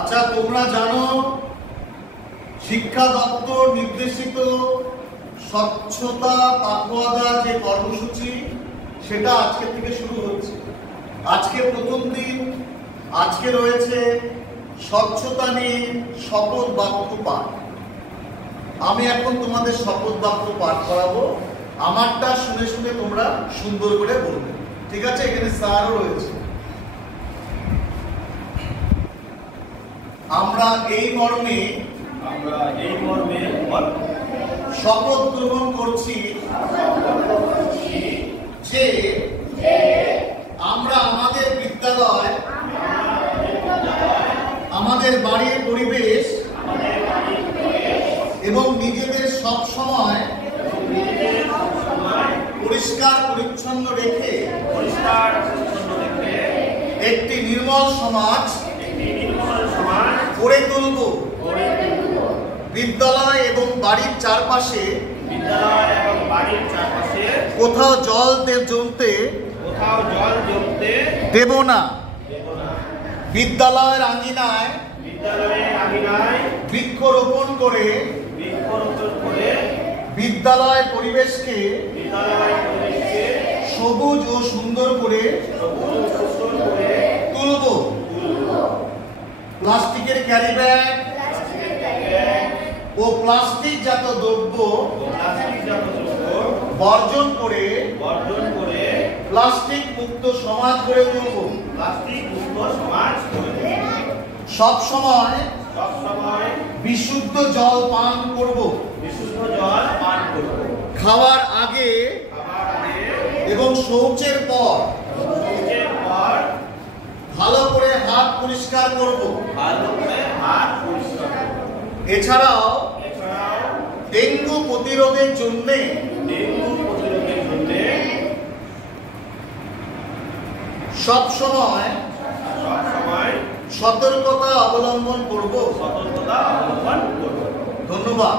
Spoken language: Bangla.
আচ্ছা, তোমরা জানো শিক্ষা দপ্তর নির্দেশিত স্বচ্ছতা পাখোয়াদা যে কর্মসূচি সেটা আজকে থেকে শুরু হচ্ছে। আজকে প্রথম দিন, আজকে রয়েছে স্বচ্ছতা নিয়ে শপথ বাক্য পাঠ। আমি এখন তোমাদের শপথ বাক্য পাঠ করাবো। আমারটা শুনে শুনে তোমরা সুন্দর করে বলবে, ঠিক আছে? এখানে স্যারও রয়েছে। আমরা এই মর্মে শপথ গ্রহণ করছি যে আমরা আমাদের বিদ্যালয়, আমাদের বাড়ির পরিবেশ এবং নিজেদের সব সময় পরিষ্কার পরিচ্ছন্ন রেখে একটি নির্মল সমাজ গড়ে তুলব। বিদ্যালয় এবং বাড়ির চারপাশে কোথাও জল জমতে দেব না। বিদ্যালয়ের আঙিনায় বৃক্ষরোপণ করে বিদ্যালয় পরিবেশকে সবুজ ও সুন্দর করে তুলব। প্লাস্টিকের ক্যারি ব্যাগ ও প্লাস্টিক জাত দ্রব্য বর্জন করে প্লাস্টিক মুক্ত সমাজ গড়ে তুলব। সব সময় বিশুদ্ধ জল পান করব। খাওয়ার আগে এবং শৌচের পর ভালো করে হাত পরিষ্কার করব। এছাড়াও ডেঙ্গু প্রতিরোধের জন্য সব সময় সতর্কতা অবলম্বন করব। ধন্যবাদ।